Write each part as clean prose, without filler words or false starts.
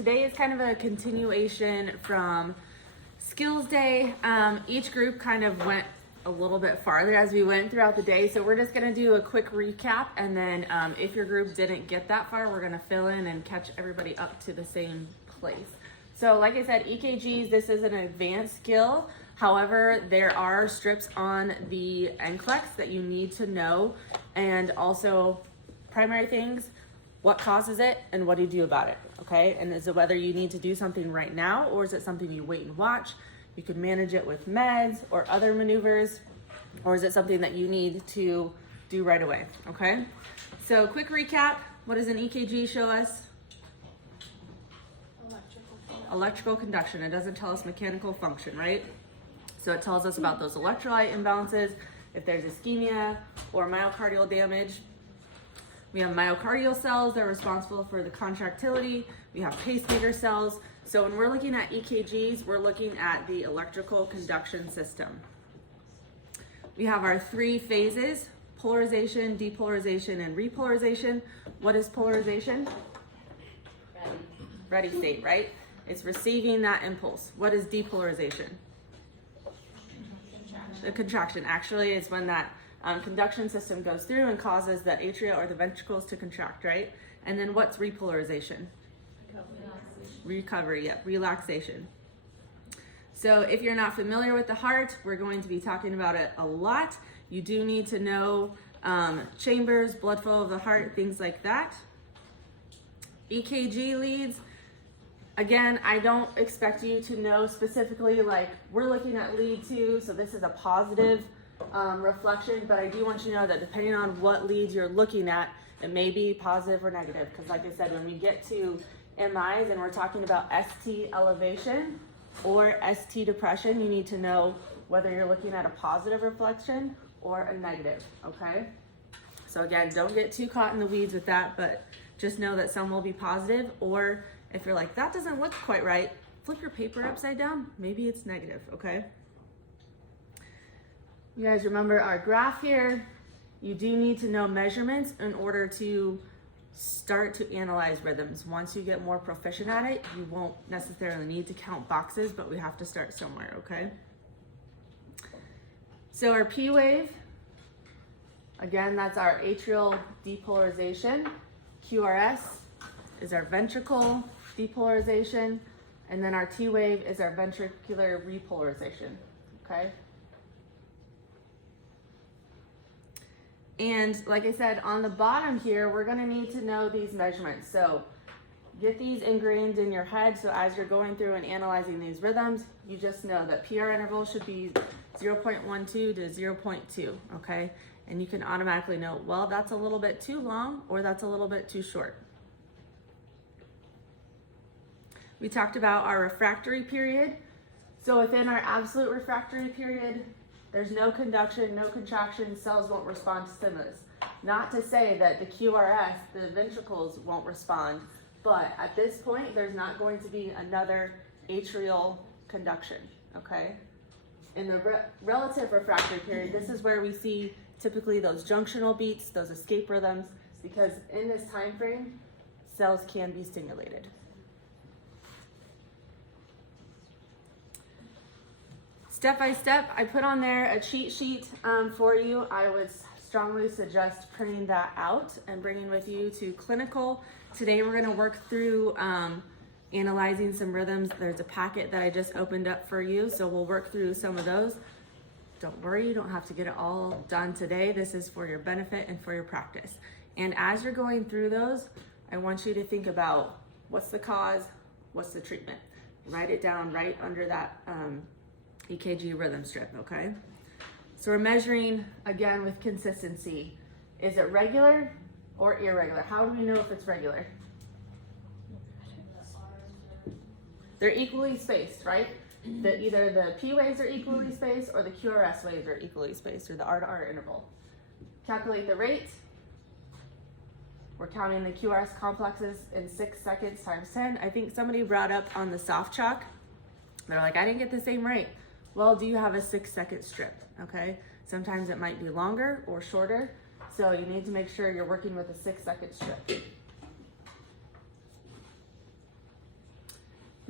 today is kind of a continuation from Skills Day. Each group kind of went a little bit farther as we went throughout the day. So we're just gonna do a quick recap, and then if your group didn't get that far, we're gonna fill in and catch everybody up to the same place. So like I said, EKGs, this is an advanced skill. However, there are strips on the NCLEX that you need to know, and also primary things, what causes it and what do you do about it, okay? And is it whether you need to do something right now, or is it something you wait and watch? You can manage it with meds or other maneuvers, or is it something that you need to do right away, okay? So quick recap, what does an EKG show us? Electrical conduction. It doesn't tell us mechanical function, right? So it tells us about those electrolyte imbalances, if there's ischemia or myocardial damage. We have myocardial cells that are responsible for the contractility. We have pacemaker cells. So when we're looking at EKGs, we're looking at the electrical conduction system. We have our three phases: polarization, depolarization, and repolarization. What is polarization? Ready state, right? It's receiving that impulse. What is depolarization? The contraction. Actually, it's when that conduction system goes through and causes the atria or the ventricles to contract, right? And then what's repolarization? Recovery, yeah, relaxation. So if you're not familiar with the heart, we're going to be talking about it a lot. You do need to know chambers, blood flow of the heart, things like that. EKG leads. Again, I don't expect you to know specifically, like we're looking at lead 2, so this is a positive reflection, but I do want you to know that depending on what leads you're looking at, it may be positive or negative, because like I said, when we get to MIs and we're talking about ST elevation or ST depression, you need to know whether you're looking at a positive reflection or a negative, okay? So again, don't get too caught in the weeds with that, but just know that some will be positive, or if you're like, that doesn't look quite right, flip your paper upside down, maybe it's negative, okay? You guys remember our graph here. You do need to know measurements in order to start to analyze rhythms. Once you get more proficient at it, you won't necessarily need to count boxes, but we have to start somewhere, okay? So our P wave, again, that's our atrial depolarization. QRS is our ventricle depolarization, and then our T wave is our ventricular repolarization, okay? And like I said, on the bottom here, we're gonna need to know these measurements. So get these ingrained in your head, so as you're going through and analyzing these rhythms, you just know that PR interval should be 0.12 to 0.2, okay? And you can automatically know, well, that's a little bit too long, or that's a little bit too short. We talked about our refractory period. So within our absolute refractory period, there's no conduction, no contraction, cells won't respond to stimulus. Not to say that the QRS, the ventricles, won't respond, but at this point, there's not going to be another atrial conduction, okay? In the relative refractory period, this is where we see typically those junctional beats, those escape rhythms, because in this time frame, cells can be stimulated. Step by step, I put on there a cheat sheet for you. I would strongly suggest printing that out and bringing with you to clinical. Today we're gonna work through analyzing some rhythms. There's a packet that I just opened up for you, so we'll work through some of those. Don't worry, you don't have to get it all done today. This is for your benefit and for your practice. And as you're going through those, I want you to think about what's the cause, what's the treatment. Write it down right under that EKG rhythm strip, okay? So we're measuring, again, with consistency. Is it regular or irregular? How do we know if it's regular? They're equally spaced, right? Either the P waves are equally spaced or the QRS waves are equally spaced, or the R to R interval. Calculate the rate. We're counting the QRS complexes in 6 seconds times 10. I think somebody brought up on the soft chalk, they're like, I didn't get the same rate. Well, do you have a 6-second strip, okay? Sometimes it might be longer or shorter, so you need to make sure you're working with a 6-second strip.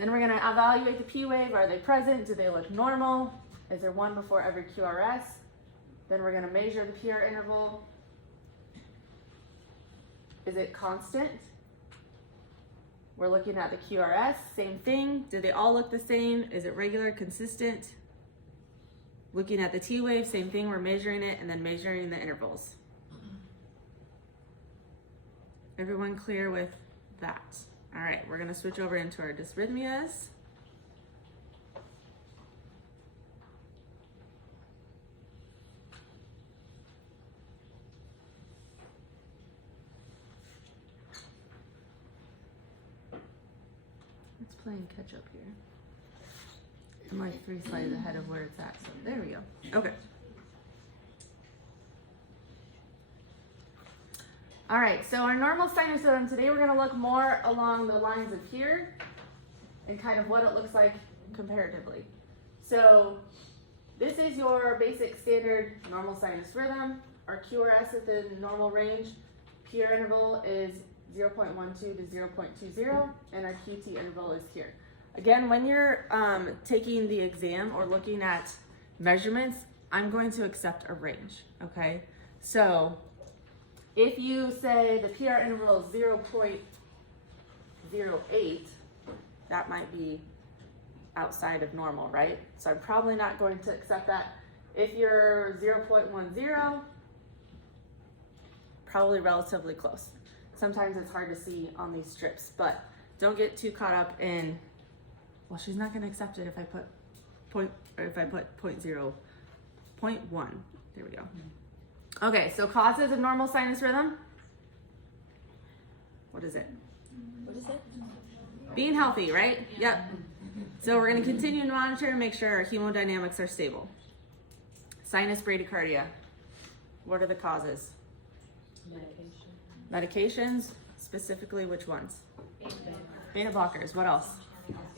Then we're gonna evaluate the P wave. Are they present? Do they look normal? Is there one before every QRS? Then we're gonna measure the PR interval. Is it constant? We're looking at the QRS, same thing. Do they all look the same? Is it regular, consistent? Looking at the T wave, same thing. We're measuring it and then measuring the intervals. Everyone clear with that? All right, we're gonna switch over into our dysrhythmias. It's playing catch up here. I'm like 3 slides ahead of where it's at, so there we go. Okay. All right, so our normal sinus rhythm today, we're gonna look more along the lines of here and kind of what it looks like comparatively. So this is your basic standard normal sinus rhythm. Our QRS is in normal range. PR interval is 0.12 to 0.20, and our QT interval is here. Again, when you're taking the exam or looking at measurements, I'm going to accept a range, okay? So if you say the PR interval is 0.08, that might be outside of normal, right? So I'm probably not going to accept that. If you're 0.10, probably relatively close. Sometimes it's hard to see on these strips, but don't get too caught up in, well, she's not going to accept it if I put 0.1. There we go. Okay, so causes of normal sinus rhythm. What is it? What is it? Being healthy, right? Yep. So we're going to continue to monitor and make sure our hemodynamics are stable. Sinus bradycardia. What are the causes? Medications, specifically which ones? Beta blockers. What else?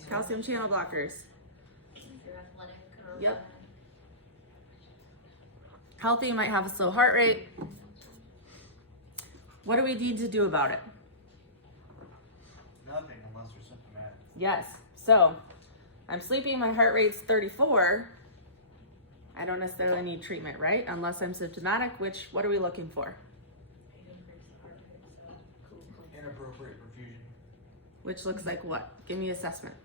Calcium channel blockers. Yep. Healthy, you might have a slow heart rate. What do we need to do about it? Nothing unless you're symptomatic. Yes. So I'm sleeping, my heart rate's 34. I don't necessarily need treatment, right? Unless I'm symptomatic, which, what are we looking for? Inappropriate perfusion. Which looks like what? Give me assessment.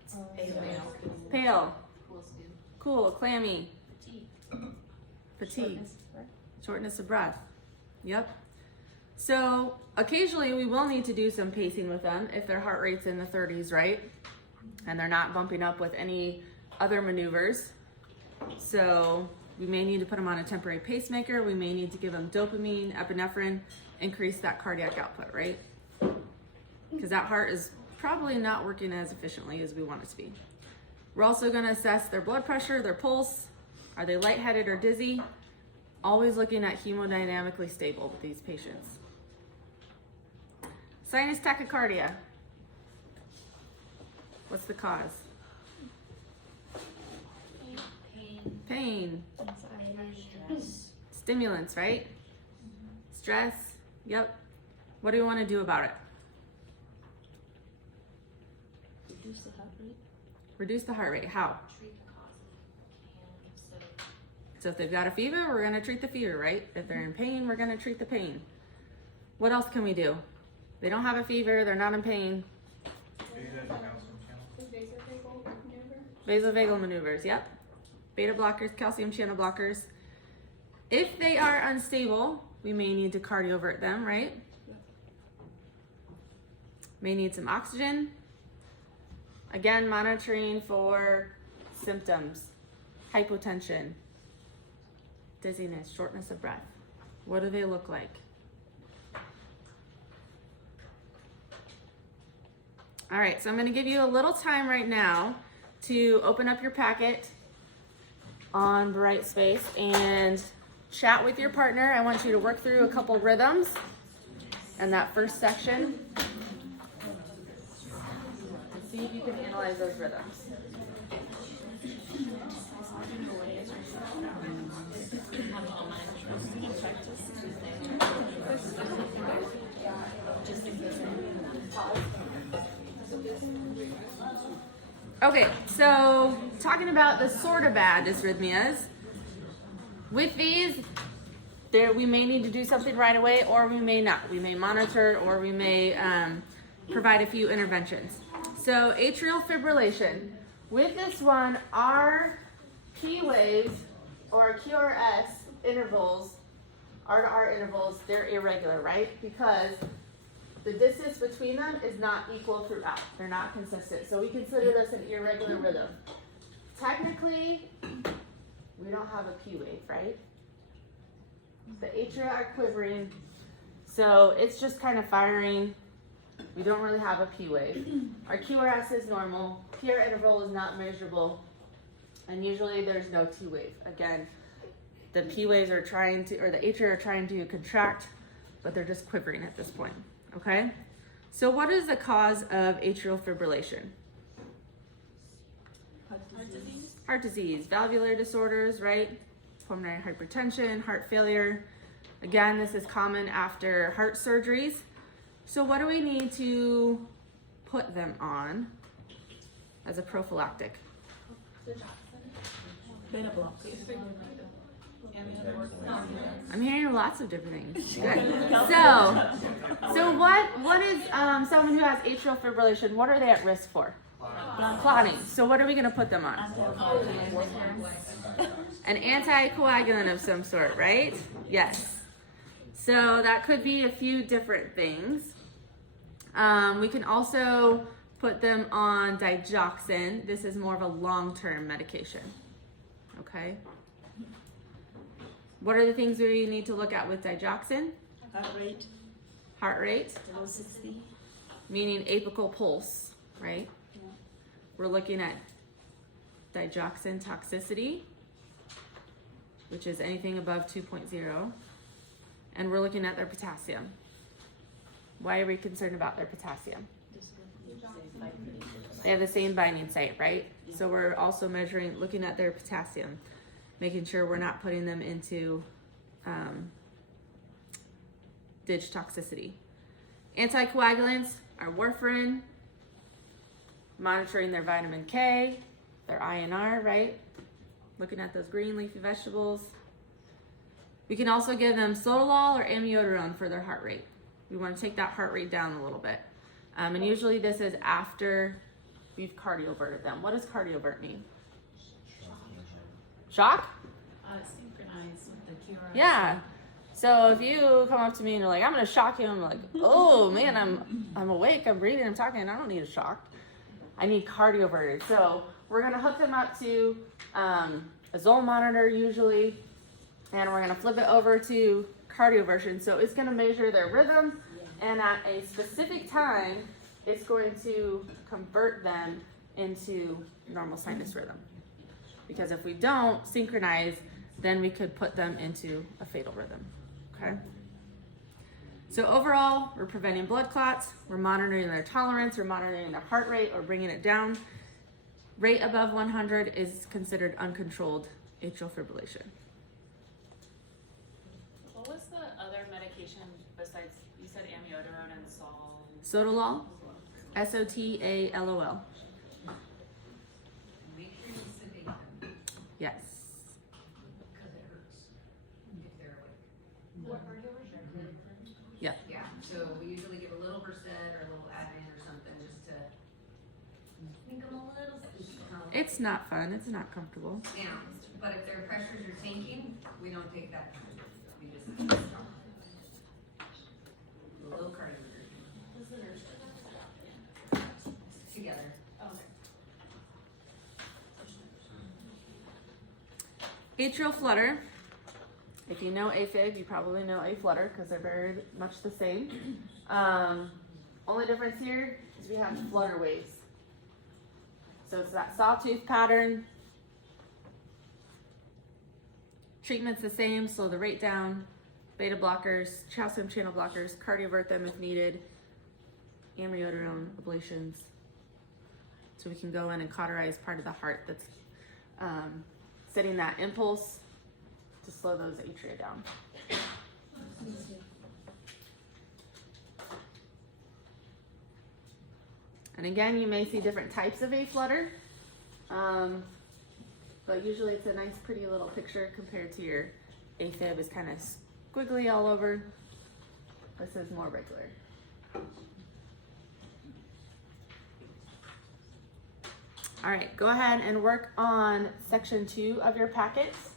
Pale. Cool, clammy. Fatigue. Shortness of breath. Yep. So occasionally we will need to do some pacing with them if their heart rate's in the 30s, right? And they're not bumping up with any other maneuvers. So we may need to put them on a temporary pacemaker. We may need to give them dopamine, epinephrine, increase that cardiac output, right? Because that heart is probably not working as efficiently as we want it to be. We're also going to assess their blood pressure, their pulse. Are they lightheaded or dizzy? Always looking at hemodynamically stable with these patients. Sinus tachycardia. What's the cause? Pain. Stimulants, right? Stress. Yep. What do we want to do about it? Reduce the heart rate. Reduce the heart rate. How? Treat the cause if you can. So if they've got a fever, we're going to treat the fever, right? If they're in pain, we're going to treat the pain. What else can we do? They don't have a fever, they're not in pain. Vasovagal maneuvers, yep. Beta blockers, calcium channel blockers. If they are unstable, we may need to cardiovert them, right? May need some oxygen. Again, monitoring for symptoms, hypotension, dizziness, shortness of breath. What do they look like? All right, so I'm going to give you a little time right now to open up your packet on Brightspace and chat with your partner. I want you to work through a couple rhythms and that first section. And see if you can analyze those rhythms. Okay, so talking about the sort of bad dysrhythmias. With these, we may need to do something right away, or we may not. We may monitor, or we may provide a few interventions. So atrial fibrillation. With this one, our P waves or QRS intervals, R to R intervals, they're irregular, right? Because the distance between them is not equal throughout. They're not consistent. So we consider this an irregular rhythm. Technically, we don't have a P wave, right? The atria are quivering, so it's just kind of firing. We don't really have a P wave. Our QRS is normal. PR interval is not measurable, and usually there's no T wave. Again, the P waves are trying to, or the atria are trying to contract, but they're just quivering at this point. Okay? So what is the cause of atrial fibrillation? Heart disease, valvular disorders, right? Pulmonary hypertension, heart failure. Again, this is common after heart surgeries. So what do we need to put them on as a prophylactic? Beta blocks. I'm hearing lots of different things. Good. So what is someone who has atrial fibrillation, what are they at risk for? Clotting. So what are we going to put them on? An anticoagulant of some sort, right? Yes. So that could be a few different things. We can also put them on digoxin. This is more of a long-term medication. Okay. What are the things we need to look at with digoxin? Heart rate. Heart rate, Velocity. meaning apical pulse, right? Yeah. We're looking at digoxin toxicity, which is anything above 2.0. And we're looking at their potassium. Why are we concerned about their potassium? They have the same binding site, right? So we're also looking at their potassium, making sure we're not putting them into dig toxicity. Anticoagulants are warfarin, monitoring their vitamin K, their INR, right? Looking at those green leafy vegetables. We can also give them sotalol or amiodarone for their heart rate. We want to take that heart rate down a little bit. And usually this is after we've cardioverted them. What does cardiovert mean? Shock? Synchronize with the QRS. Yeah. So if you come up to me and you're like, I'm gonna shock you, I'm like, oh man, I'm awake, I'm breathing, I'm talking, I don't need a shock. I need cardioverted. So we're gonna hook them up to a Zoll monitor usually, and we're gonna flip it over to cardioversion. So it's gonna measure their rhythm, and at a specific time, it's going to convert them into normal sinus rhythm. Because if we don't synchronize, then we could put them into a fatal rhythm, okay? So overall, we're preventing blood clots, we're monitoring their tolerance, we're monitoring their heart rate or bringing it down. Rate above 100 is considered uncontrolled atrial fibrillation. What was the other medication besides, you said amiodarone and sol? Sotalol, SOTALOL. Make sure you sedate them, Yes. because it hurts if they're awake. What cardioversion? Yeah. Yeah, so we usually give a little Versed or a little Advil or something just to make them a little calm. It's not fun, it's not comfortable. Yeah, but if their pressures are tanking, we don't take that time. We just stop. A little cardioversion. Does the nurse Together. Atrial flutter. If you know AFib, you probably know A-flutter because they're very much the same. Only difference here is we have flutter waves. So it's that sawtooth pattern. Treatment's the same, slow the rate down. Beta blockers, calcium channel blockers, cardiovert them if needed. Amiodarone ablations. So we can go in and cauterize part of the heart that's setting that impulse to slow those atria down. And again, you may see different types of A-flutter. But usually it's a nice, pretty little picture compared to your AFib is kind of squiggly all over. This is more regular. All right, go ahead and work on section 2 of your packets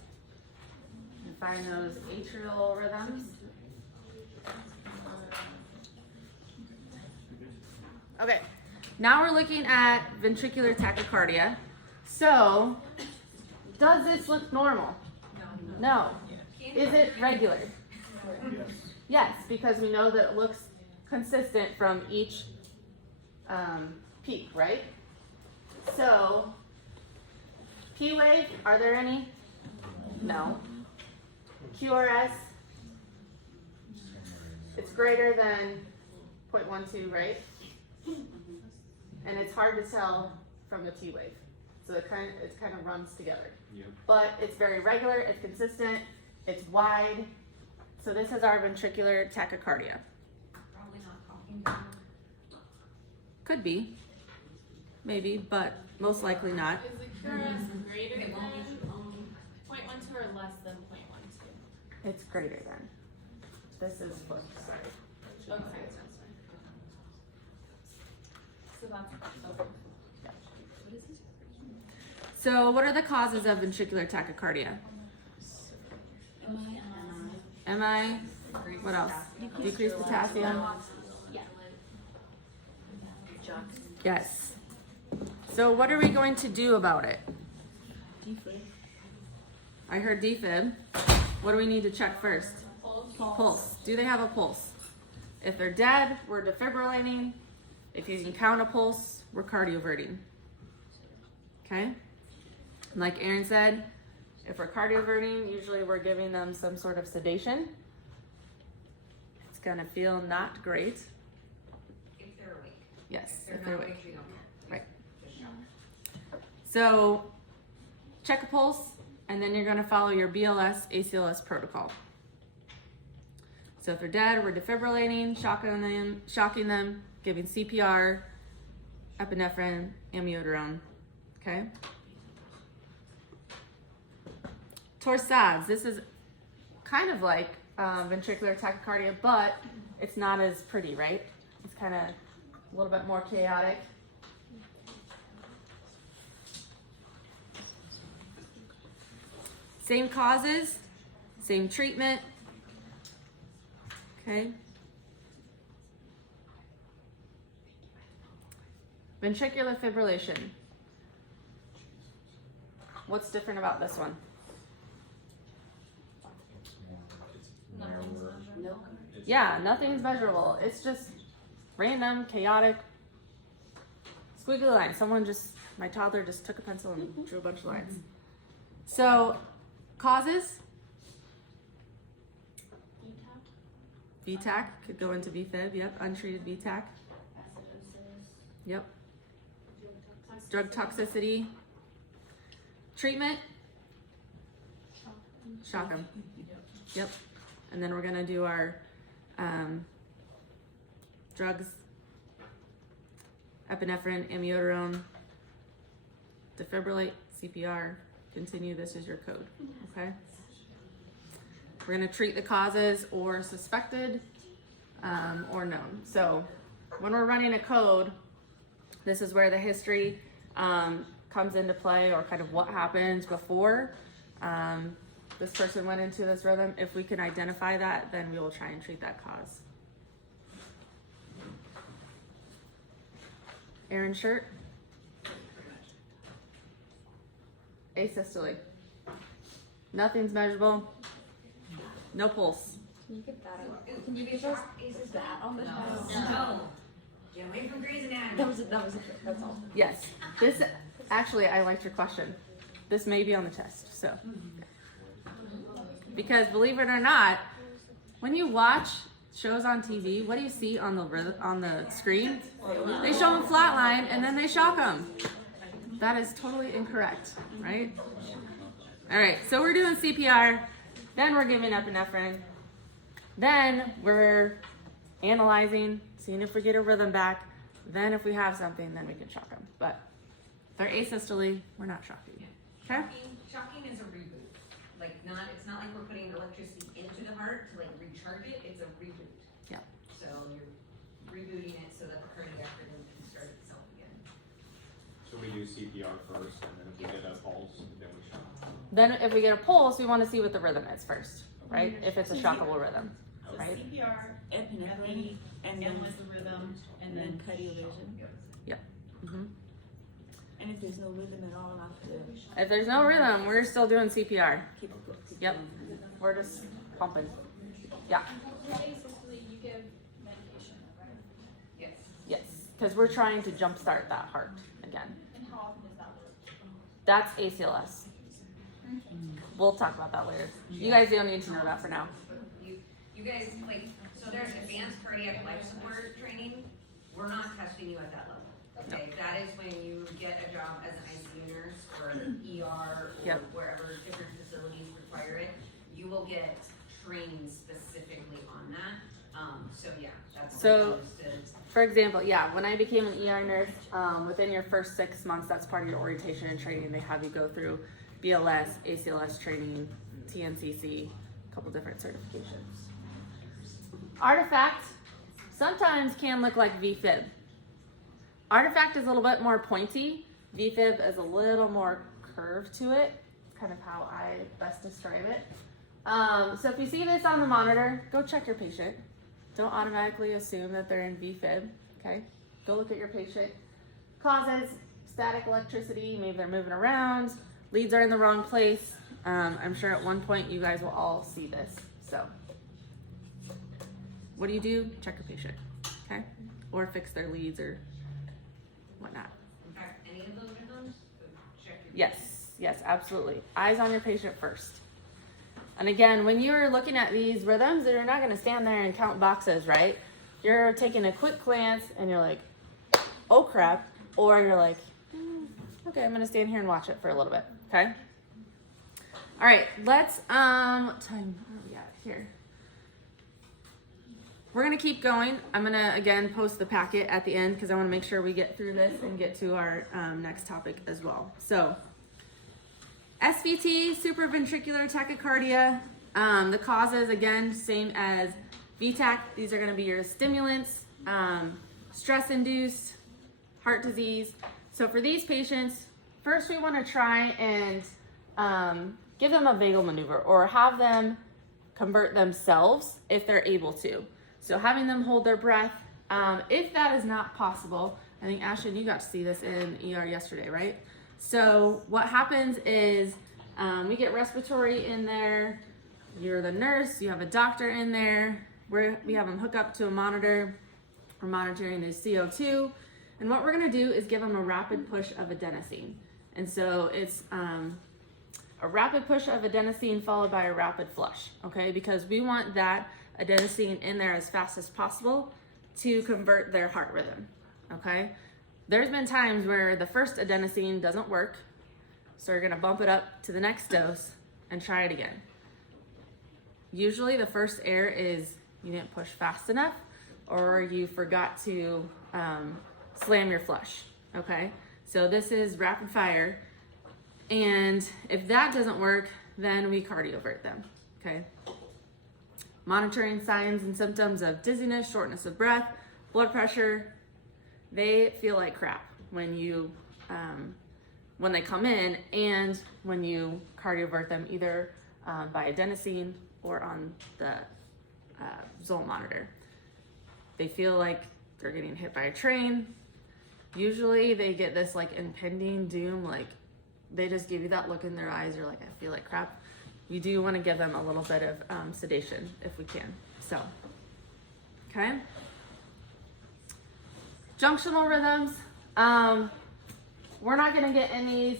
and find those atrial rhythms. Okay, now we're looking at ventricular tachycardia. So, does this look normal? No. Is it regular? Yes, because we know that it looks consistent from each peak, right? So, P wave, are there any? No. QRS, it's greater than 0.12, right? And it's hard to tell from the T wave. So it kind of runs together. Yep. But it's very regular, it's consistent, it's wide. So this is our ventricular tachycardia. Probably not talking down. Could be, maybe, but most likely not. Is the QRS greater It than won't get you home. 0.12 or less than 0.12? It's greater than. This is what, sorry. Okay. So that's, okay. So what are the causes of ventricular tachycardia? MI, what else? Decreased potassium? Yes. So what are we going to do about it? I heard defib. What do we need to check first? Pulse. Do they have a pulse? If they're dead, we're defibrillating. If you can count a pulse, we're cardioverting. Okay? And like Aaron said, if we're cardioverting, usually we're giving them some sort of sedation. It's gonna feel not great. If they're awake. Yes, If if they're they're not awake. awake, we don't know. Right. Just shock. So check a pulse, and then you're gonna follow your BLS, ACLS protocol. So if they're dead, we're defibrillating, shocking them, giving CPR, epinephrine, amiodarone, okay? Torsades, this is kind of like ventricular tachycardia, but it's not as pretty, right? It's kind of a little bit more chaotic. Same causes, same treatment, okay? Ventricular fibrillation. What's different about this one? Yeah, nothing's measurable. It's just random, chaotic, squiggly lines. My toddler just took a pencil and drew a bunch of lines. So, causes? VTAC could go into VFib, yep, untreated VTAC. Yep. Drug toxicity. Treatment? Shock them. Yep. And then we're gonna do our drugs, epinephrine, amiodarone, defibrillate, CPR, continue, this is your code, okay? We're gonna treat the causes or suspected or known. So when we're running a code, this is where the history comes into play, or kind of what happens before this person went into this rhythm. If we can identify that, then we will try and treat that cause. Aaron Shirt. Asystole. Nothing's measurable. No pulse. Can you get that out? Can you get those- Is that on the test? No. Get away from Grey's Anatomy. That's all. Yes. This, actually, I liked your question. This may be on the test, so. Because believe it or not, when you watch shows on TV, what do you see on the screen? They show them flatline and then they shock them. That is totally incorrect, right? All right, so we're doing CPR, then we're giving epinephrine, then we're analyzing, seeing if we get a rhythm back, then if we have something, then we can shock them. But they're asystole, we're not shocking. Okay? Shocking is a reboot. Like it's not like we're putting electricity into the heart to like recharge it, it's a reboot. Yep. So you're rebooting it so that the cardiac rhythm can start itself again. So we do CPR first, and then if we get a pulse, then we shock. Then if we get a pulse, we want to see what the rhythm is first, right? If it's a shockable rhythm, So right? CPR, Epinephrine, and then with the rhythm, and then cardioversion. hmm And if there's no rhythm at all, after If there's no rhythm, we're still doing CPR. keep Yep. We're just pumping. Yeah. Basically, you give medication, right? Yes. Yes. Because we're trying to jumpstart that heart again. And how often does that work? That's ACLS. We'll talk about that later. You guys don't need to know that for now. You guys, like, so there's advanced cardiac life support training. We're not testing you at that level. Okay, that is when you get a job as an ICU nurse or an ER or Yep. wherever different facilities require it. You will get training specifically on that. So yeah, that's So- opposed to. For example, yeah, when I became an ER nurse, within your first 6 months, that's part of your orientation and training. They have you go through BLS, ACLS training, TNCC, a couple different certifications. Artifact sometimes can look like VFib. Artifact is a little bit more pointy. VFib is a little more curved to it. Kind of how I best describe it. So if you see this on the monitor, go check your patient. Don't automatically assume that they're in VFib, okay? Go look at your patient. Causes, static electricity, maybe they're moving around, leads are in the wrong place. I'm sure at one point you guys will all see this, so. What do? Check your patient, okay? Or fix their leads or whatnot. In fact, any of those rhythms, go check your. Yes, absolutely. Eyes on your patient first. And again, when you're looking at these rhythms, you're not gonna stand there and count boxes, right? You're taking a quick glance and you're like, oh crap. Or you're like, okay, I'm gonna stand here and watch it for a little bit, okay? All right, let's, what time are we at here? We're gonna keep going. I'm gonna, again, post the packet at the end because I wanna make sure we get through this and get to our next topic as well. So, SVT, supraventricular tachycardia. The causes, again, same as VTAC. These are going to be your stimulants, stress-induced heart disease. So for these patients, first we want to try and give them a vagal maneuver or have them convert themselves if they're able to. So having them hold their breath. If that is not possible, I think, Ashton, you got to see this in ER yesterday, right? So what happens is we get respiratory in there. You're the nurse. You have a doctor in there. We have them hook up to a monitor. We're monitoring their CO2. And what we're going to do is give them a rapid push of adenosine. And so it's a rapid push of adenosine followed by a rapid flush, okay? Because we want that adenosine in there as fast as possible to convert their heart rhythm, okay? There's been times where the first adenosine doesn't work, so we're gonna bump it up to the next dose and try it again. Usually the first error is you didn't push fast enough or you forgot to slam your flush, okay? So this is rapid fire, and if that doesn't work, then we cardiovert them, okay? Monitoring signs and symptoms of dizziness, shortness of breath, blood pressure. They feel like crap when you, when they come in and when you cardiovert them either by adenosine or on the Zoll monitor. They feel like they're getting hit by a train. Usually they get this like impending doom, like they just give you that look in their eyes. You're like, I feel like crap. We do want to give them a little bit of sedation if we can. So, okay. Junctional rhythms, we're not gonna get in these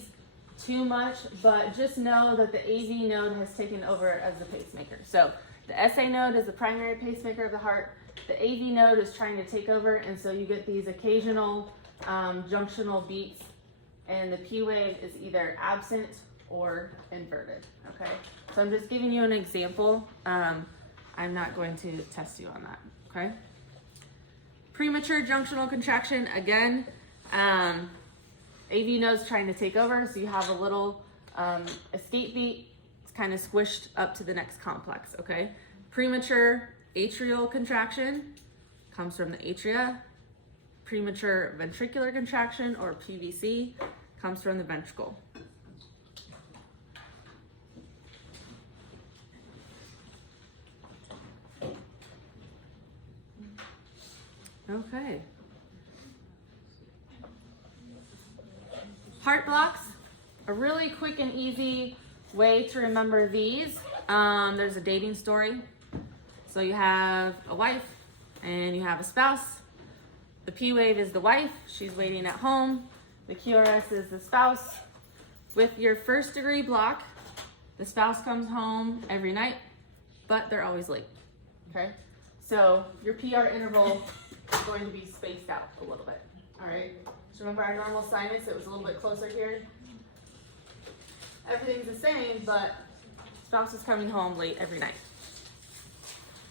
too much, but just know that the AV node has taken over as the pacemaker. So the SA node is the primary pacemaker of the heart. The AV node is trying to take over, and so you get these occasional junctional beats, and the P wave is either absent or inverted, okay? So I'm just giving you an example. I'm not going to test you on that, okay? Premature junctional contraction, again, AV node's trying to take over, so you have a little escape beat. It's kind of squished up to the next complex, okay? Premature atrial contraction comes from the atria. Premature ventricular contraction, or PVC, comes from the ventricle. Okay. Heart blocks, a really quick and easy way to remember these. There's a dating story. So you have a wife and you have a spouse. The P wave is the wife, she's waiting at home. The QRS is the spouse. With your first degree block, the spouse comes home every night, but they're always late, okay? So your PR interval is going to be spaced out a little bit, all right? So remember our normal sinus, it was a little bit closer here. Everything's the same, but spouse is coming home late every night.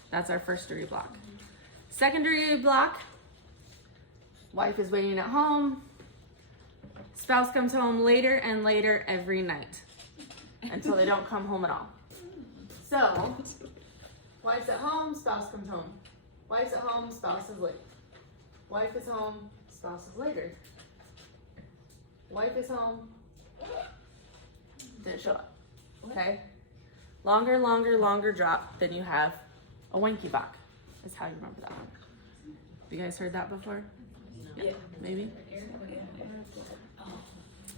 That's our first degree block. Second degree block, wife is waiting at home. Spouse comes home later and later every night until they don't come home at all. So, wife's at home, spouse comes home. Wife's at home, spouse is late. Wife is home, spouse is later. Wife is home, didn't show up. Okay? Longer drop than you have a Wenke Bach, is how you remember that one. Have you guys heard that before? Yeah. Maybe?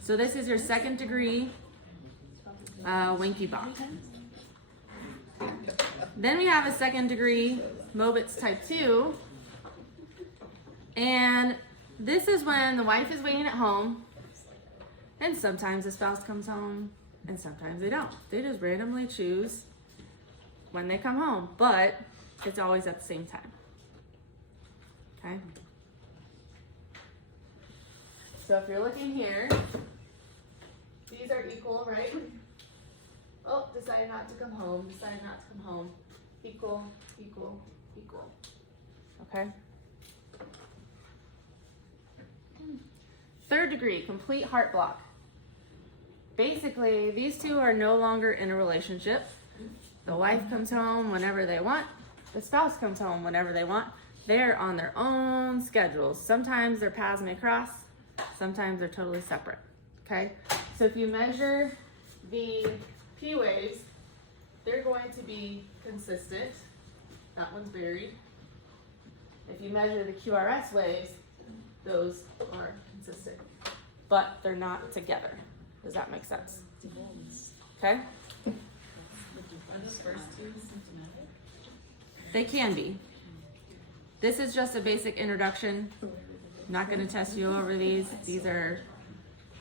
So this is your second degree Wenke Bach. Then we have a second degree Mobitz type 2. And this is when the wife is waiting at home, and sometimes the spouse comes home, and sometimes they don't. They just randomly choose when they come home, but it's always at the same time. Okay? So if you're looking here, these are equal, right? Oh, decided not to come home, decided not to come home. Equal, equal, equal. Okay? Third degree, complete heart block. Basically, these two are no longer in a relationship. The wife comes home whenever they want. The spouse comes home whenever they want. They're on their own schedules. Sometimes their paths may cross. Sometimes they're totally separate. Okay? So if you measure the P waves, they're going to be consistent. That one's buried. If you measure the QRS waves, those are consistent. But they're not together. Does that make sense? Okay? Are those first two symptomatic? They can be. This is just a basic introduction. I'm not going to test you over these. These are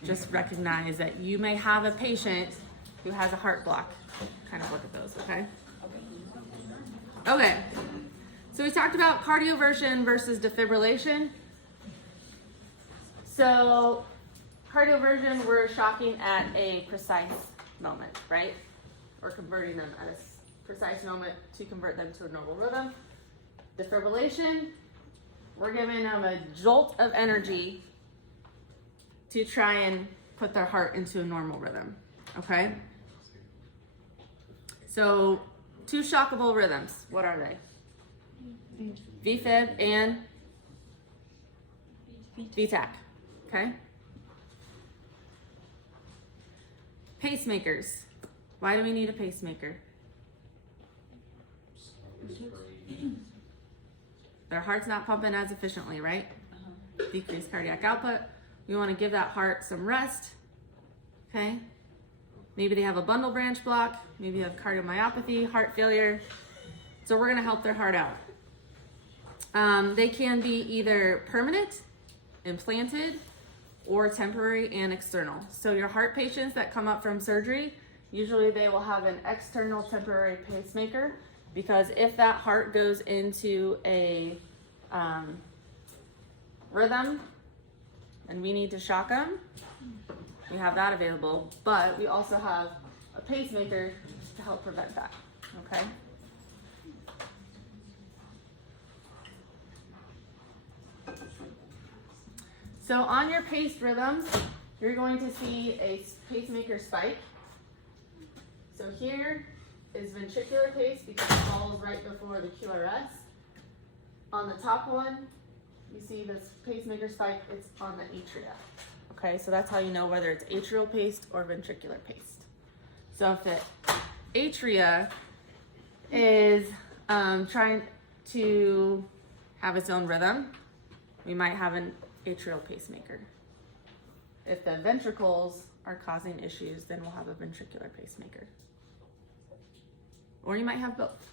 just recognize that you may have a patient who has a heart block. Kind of look at those, okay? Okay. So we talked about cardioversion versus defibrillation. So cardioversion, we're shocking at a precise moment, right? We're converting them at a precise moment to convert them to a normal rhythm. Defibrillation, we're giving them a jolt of energy to try and put their heart into a normal rhythm, okay? So, two shockable rhythms, what are they? VFib and VTAC, okay? Pacemakers, why do we need a pacemaker? Their heart's not pumping as efficiently, right? Decreased cardiac output. We want to give that heart some rest, okay? Maybe they have a bundle branch block. Maybe you have cardiomyopathy, heart failure. So we're going to help their heart out. They can be either permanent, implanted, or temporary and external. So your heart patients that come up from surgery, usually they will have an external temporary pacemaker, because if that heart goes into a rhythm and we need to shock them, we have that available, but we also have a pacemaker to help prevent that, okay? So on your paced rhythms, you're going to see a pacemaker spike. So here is ventricular pace because it falls right before the QRS. On the top one, you see this pacemaker spike, it's on the atria. Okay, so that's how you know whether it's atrial paced or ventricular paced. So if the atria is trying to have its own rhythm, we might have an atrial pacemaker. If the ventricles are causing issues, then we'll have a ventricular pacemaker. Or you might have both.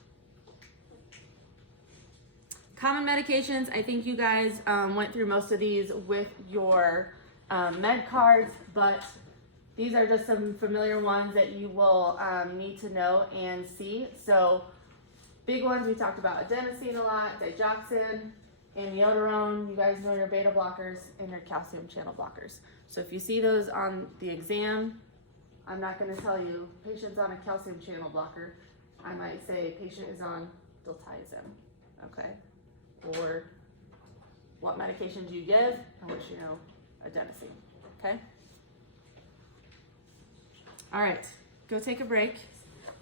Common medications, I think you guys went through most of these with your med cards, but these are just some familiar ones that you will need to know and see. So big ones, we talked about adenosine a lot, digoxin, amiodarone. You guys know your beta blockers and your calcium channel blockers. So if you see those on the exam, I'm not going to tell you patient's on a calcium channel blocker. I might say patient is on diltiazem, okay? Or what medications you give, I want you to know adenosine, okay? All right, go take a break,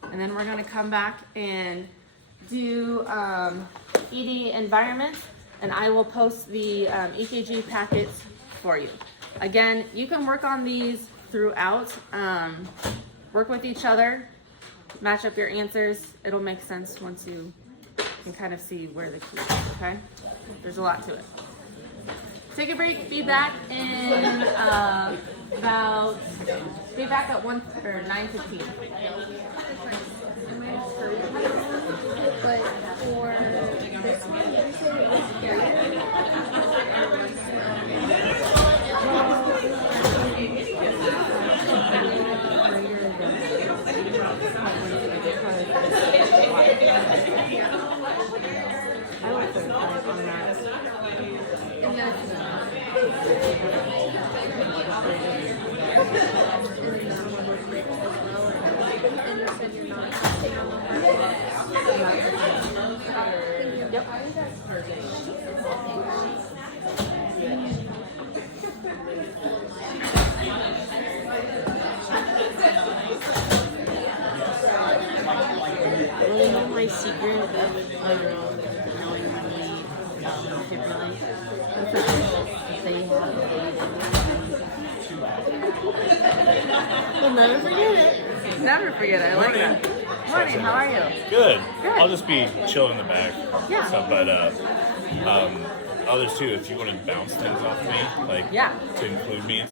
and then we're gonna come back and do ED environment, and I will post the EKG packets for you. Again, you can work on these throughout, work with each other, match up your answers. It'll make sense once you can kind of see where the key is, okay? There's a lot to it. Take a break, be back in be back at 9:15. But for this Really know my secret of knowing really defibrillator. They have We'll never forget it. Never forget it. I like that. Morning, how are you? Good. Good. I'll just be chilling in the back. Yeah. So, but others too, if you want to bounce things off me, like Yeah. to include me.